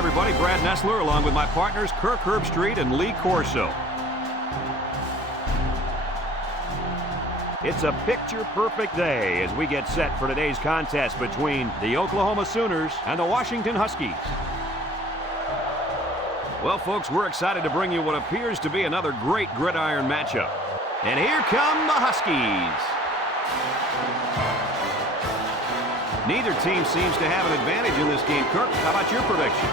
everybody. Brad Nessler along with my partners Kirk Herbstreit and Lee Corso. It's a picture-perfect day as we get set for today's contest between the Oklahoma Sooners and the Washington Huskies. Well, folks, we're excited to bring you what appears to be another great gridiron matchup. And here come the Huskies. Neither team seems to have an advantage in this game. Kirk, how about your prediction?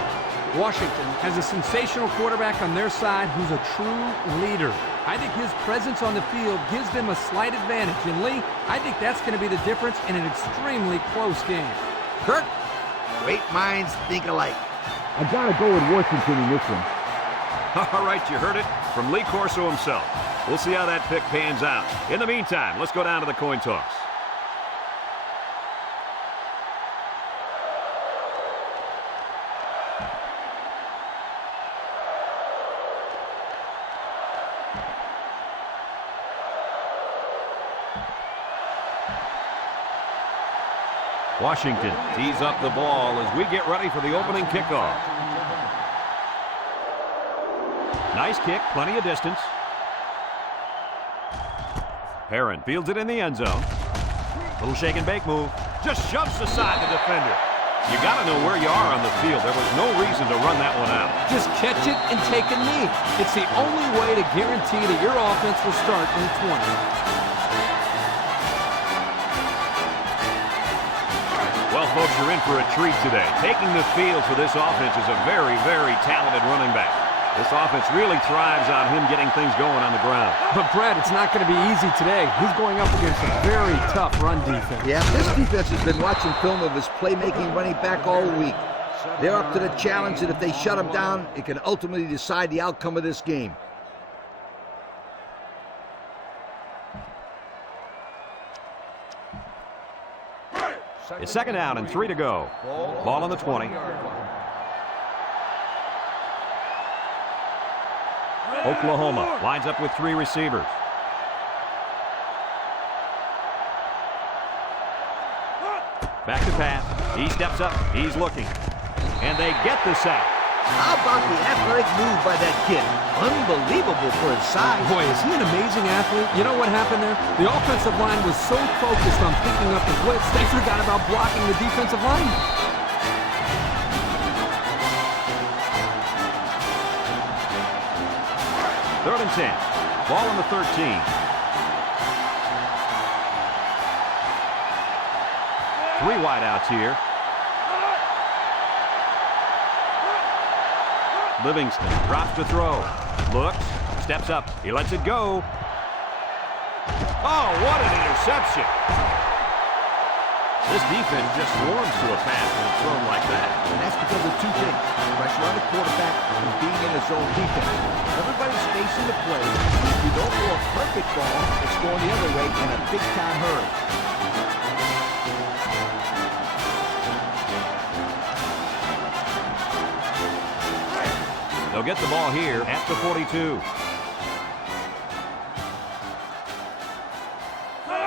Washington has a sensational quarterback on their side who's a true leader. I think his presence on the field gives them a slight advantage. And Lee, I think that's going to be the difference in an extremely close game. Kirk? Great minds think alike. I got to go with Washington in this one. All right, you heard it from Lee Corso himself. We'll see how that pick pans out. In the meantime, let's go down to the coin toss. Washington tees up the ball as we get ready for the opening kickoff. Nice kick, plenty of distance. Perrin fields it in the end zone. Little shake and bake move. Just shoves aside the defender. You got to know where you are on the field. There was no reason to run that one out. Just catch it and take a knee. It's the only way to guarantee that your offense will start in the 20. Well, folks, you're in for a treat today. Taking the field for this offense is a very, very talented running back. This offense really thrives on him getting things going on the ground. But, Brad, it's not going to be easy today. He's going up against a very tough run defense. Yeah, this defense has been watching film of his playmaking running back all week. They're up to the challenge, and if they shut him down, it can ultimately decide the outcome of this game. It's second down and 3 to go. Ball on the 20. Oklahoma lines up with 3 receivers. Back to pass. He steps up. He's looking. And they get the sack. How about the athletic move by that kid? Unbelievable for his size. Boy, is he an amazing athlete. You know what happened there? The offensive line was so focused on picking up the blitz, they forgot about blocking the defensive line. Third and 10. Ball on the 13. Three wideouts here. Livingston drops to throw. Looks, steps up. He lets it go. Oh, what an interception. This defense just warms to a pass when it's thrown like that. And that's because of 2 things. Pressure on the quarterback and being in a zone defense. Everybody's facing the play. If you don't throw a perfect ball, it's going the other way in a big-time hurry. They'll get the ball here at the 42.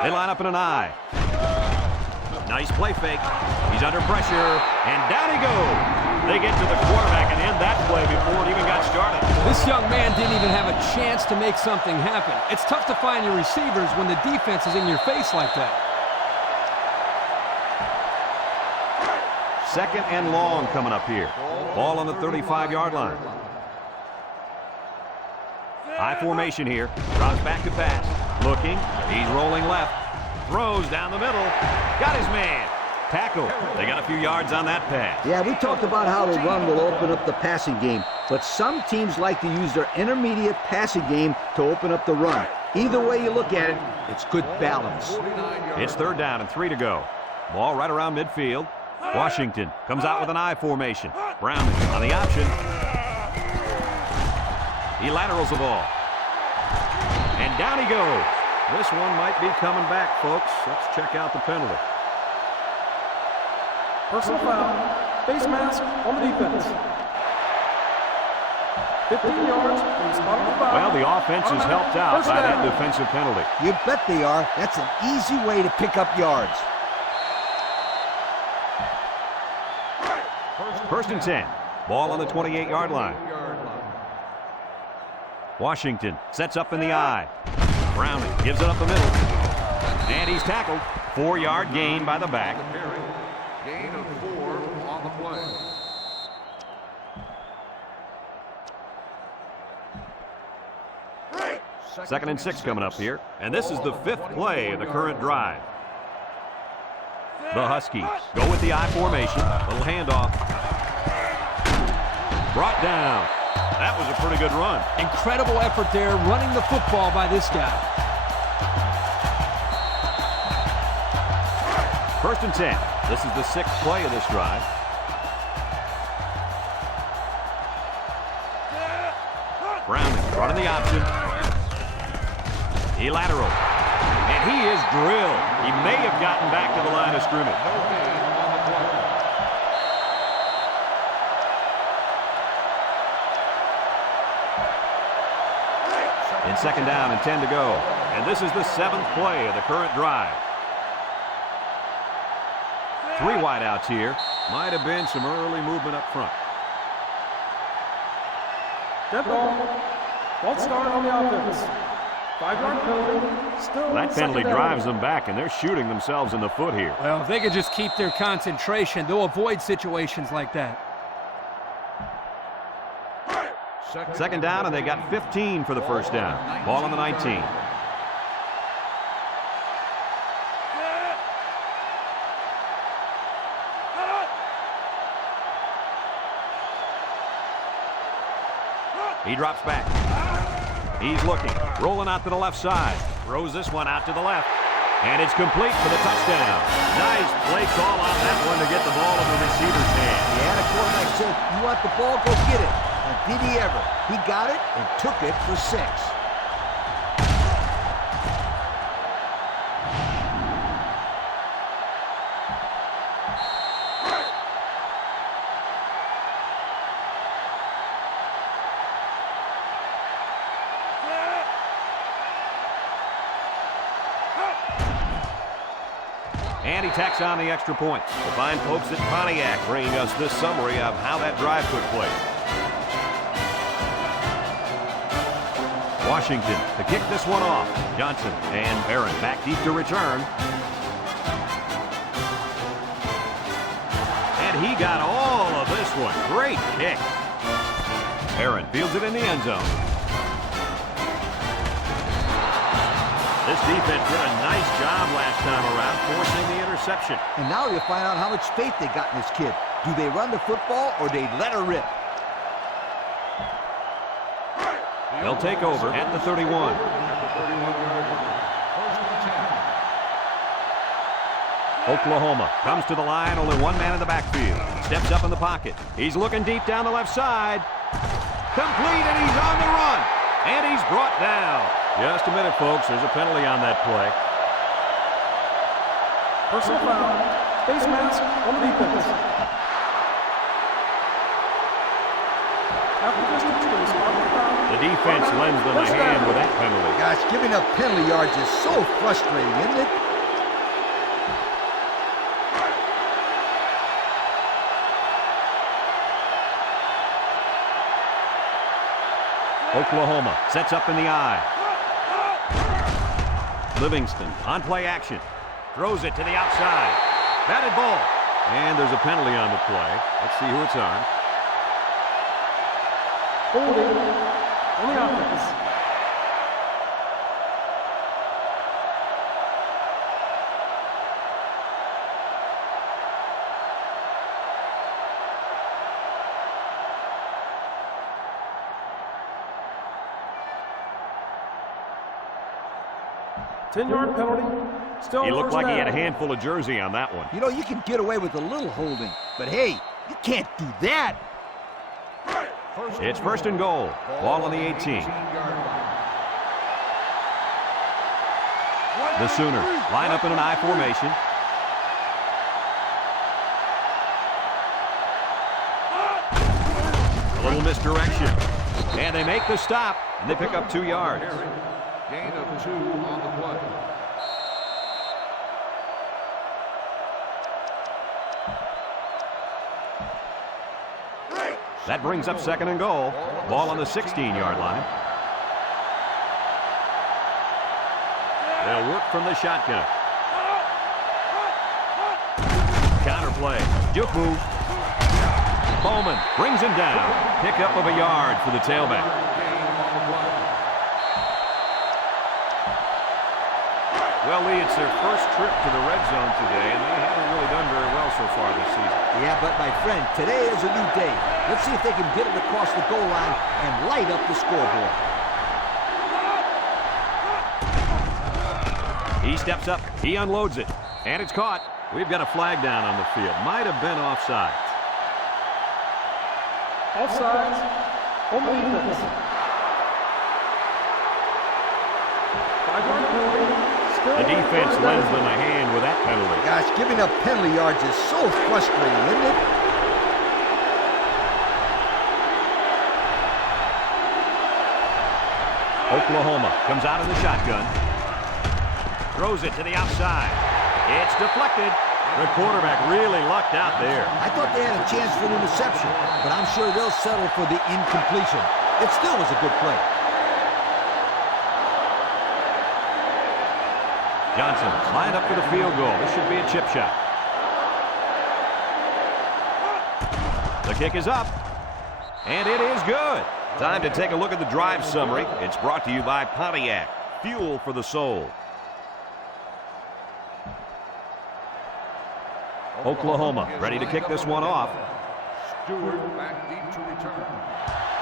They line up in an I. Nice play fake. He's under pressure, and down he goes. They get to the quarterback and end that play before it even got started. This young man didn't even have a chance to make something happen. It's tough to find your receivers when the defense is in your face like that. Second and long coming up here. Ball on the 35-yard line. High formation here. Drops back to pass. Looking. He's rolling left. Throws down the middle. Got his man. Tackle. They got a few yards on that pass. Yeah, we talked about how the run will open up the passing game, but some teams like to use their intermediate passing game to open up the run. Either way you look at it, it's good balance. It's third down and 3 to go. Ball right around midfield. Washington comes out with an I formation. Browning on the option. He laterals the ball. And down he goes. This one might be coming back, folks. Let's check out the penalty. Personal foul. Face mask on the defense. 15 yards from the spot of the foul. Well, the offense is helped out by that defensive penalty. You bet they are. That's an easy way to pick up yards. First and 10. Ball on the 28-yard line. Washington sets up in the I. Browning gives it up the middle. And he's tackled. 4-yard gain by the back. Gain of 4 on the play. Second and 6 coming up here. And this is the 5th play of the current drive. The Huskies go with the I formation. Little handoff. Brought down. That was a pretty good run. Incredible effort there running the football by this guy. First and 10. This is the 6th play of this drive. Browning running the option. He lateral. And he is drilled. He may have gotten back to the line of scrimmage. In second down and 10 to go. And this is the 7th play of the current drive. 3 wideouts here. Might have been some early movement up front. Dead ball. False start on the offense. 5-yard penalty. Still That penalty second down. drives them back, and they're shooting themselves in the foot here. Well, if they could just keep their concentration, they'll avoid situations like that. Second down, and they got 15 for the first down. Ball on the 19. He drops back. He's looking, rolling out to the left side. Throws this one out to the left. And it's complete for the touchdown. Nice play call on that one to get the ball in the receiver's hand. Yeah, the quarterback said, you want the ball, go get it. And did he ever? He got it and took it for 6. And he tacks on the extra point. The fine folks at Pontiac bringing us this summary of how that drive took place. Washington to kick this one off. Johnson and Barron back deep to return. And he got all of this one. Great kick. Barron fields it in the end zone. This defense did a nice job last time around, forcing the interception. And now you find out how much faith they got in this kid. Do they run the football or they let her rip? They'll take over at the 31. Oklahoma comes to the line, only one man in the backfield. Steps up in the pocket. He's looking deep down the left side. Complete, and he's on the run. And he's brought down. Just a minute, folks. There's a penalty on that play. Personal foul. Face mask on the defense. After distance goes on the foul. The defense lends them a hand with that penalty. Gosh, giving up penalty yards is so frustrating, isn't it? Oklahoma sets up in the I. Livingston on play action. Throws it to the outside. Batted ball. And there's a penalty on the play. Let's see who it's on. Holding on the offense. Ten-yard penalty. Still He looked first like he down. had a handful of jersey on that one. You know, you can get away with a little holding, but hey, you can't do that. It's first and goal. Ball on the 18. The Sooners line up in an I formation. A little misdirection. And they make the stop, and they pick up 2 yards. Gain of 2 on the play. That brings up second and goal. Ball on the 16-yard line. They'll work from the shotgun. Counter play. Juke move. Bowman brings him down. Pickup of a yard for the tailback. Well, Lee, it's their first trip to the red zone today, and they haven't really done very well so far this season. Yeah, but my friend, today is a new day. Let's see if they can get it across the goal line and light up the scoreboard. He steps up. He unloads it. And it's caught. We've got a flag down on the field. Might have been offside. Offsides. On the defense. 5-yard penalty. The defense lends them a hand with that penalty. Gosh, giving up penalty yards is so frustrating, isn't it? Oklahoma comes out in the shotgun. Throws it to the outside. It's deflected. The quarterback really lucked out there. I thought they had a chance for an interception, but I'm sure they'll settle for the incompletion. It still was a good play. Johnson lined up for the field goal. This should be a chip shot. The kick is up, and it is good. Time to take a look at the drive summary. It's brought to you by Pontiac. Fuel for the soul. Oklahoma ready to kick this one off. Stewart back deep to return.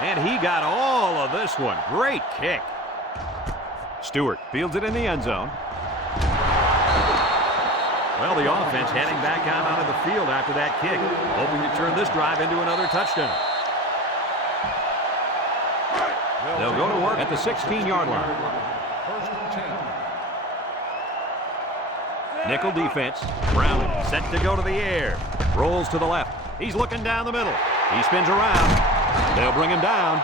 And he got all of this one. Great kick. Stewart fields it in the end zone. Well, the offense heading back out onto the field after that kick, hoping to turn this drive into another touchdown. They'll go to work at the 16-yard line. First and 10. Nickel defense. Brown set to go to the air. Rolls to the left. He's looking down the middle. He spins around. They'll bring him down.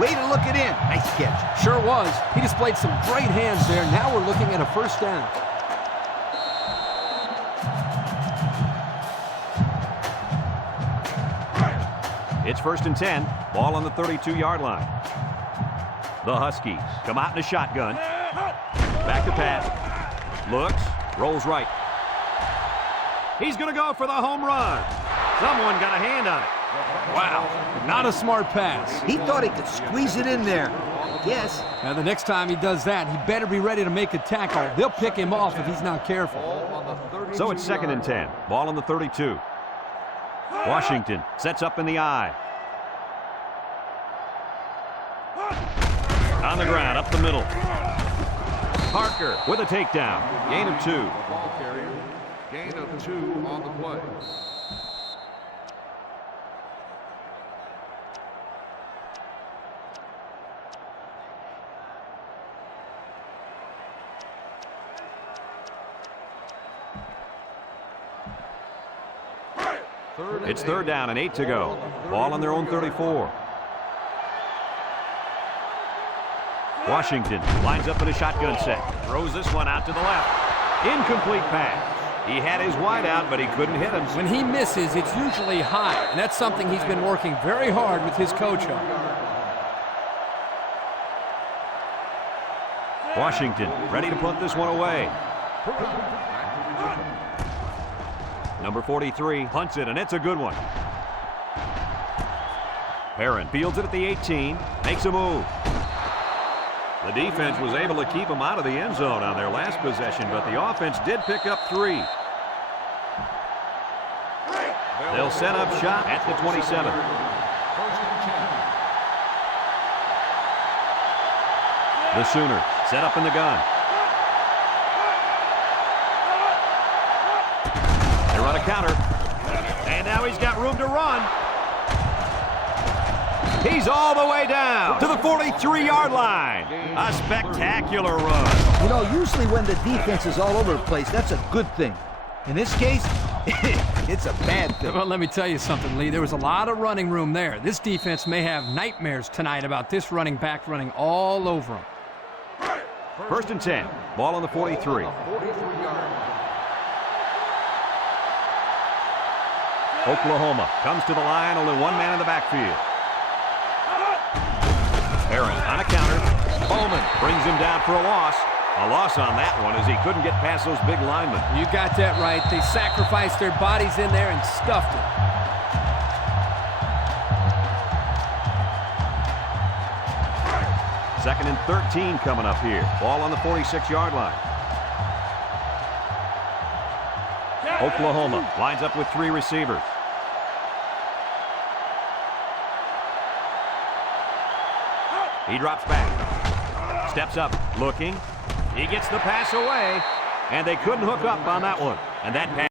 Way to look it in. Nice catch. Sure was. He displayed some great hands there. Now we're looking at a first down. It's first and 10. Ball on the 32-yard line. The Huskies come out in a shotgun. Back to pass. Looks. Rolls right. He's going to go for the home run. Someone got a hand on it. Wow. Not a smart pass. He thought he could squeeze it in there. Yes. Now, the next time he does that, he better be ready to make a tackle. They'll pick him off if he's not careful. So it's second and 10. Ball on the 32. Washington sets up in the eye. On the ground, up the middle. Parker with a takedown. Gain of 2. Ball carrier. Gain of 2 on the play. It's third down and 8 to go. Ball on their own 34. Washington lines up in a shotgun set. Throws this one out to the left. Incomplete pass. He had his wide out, but he couldn't hit him. When he misses, it's usually high, and that's something he's been working very hard with his coach on. Washington ready to punt this one away. Number 43 punts it, and it's a good one. Perrin fields it at the 18, makes a move. The defense was able to keep him out of the end zone on their last possession, but the offense did pick up 3. They'll set up shop at the 27. The Sooners set up in the gun. They run a counter. And now he's got room to run. He's all the way down to the 43-yard line. A spectacular run. You know, usually when the defense is all over the place, that's a good thing. In this case, it's a bad thing. Well, let me tell you something, Lee. There was a lot of running room there. This defense may have nightmares tonight about this running back running all over him. First and 10. Ball on the 43. Oklahoma comes to the line, only one man in the backfield. Aaron on a counter. Bowman brings him down for a loss. A loss on that one as he couldn't get past those big linemen. You got that right. They sacrificed their bodies in there and stuffed it. Second and 13 coming up here. Ball on the 46-yard line. Oklahoma lines up with three receivers. He drops back. Steps up, looking. He gets the pass away, and they couldn't hook up on that one. And that pass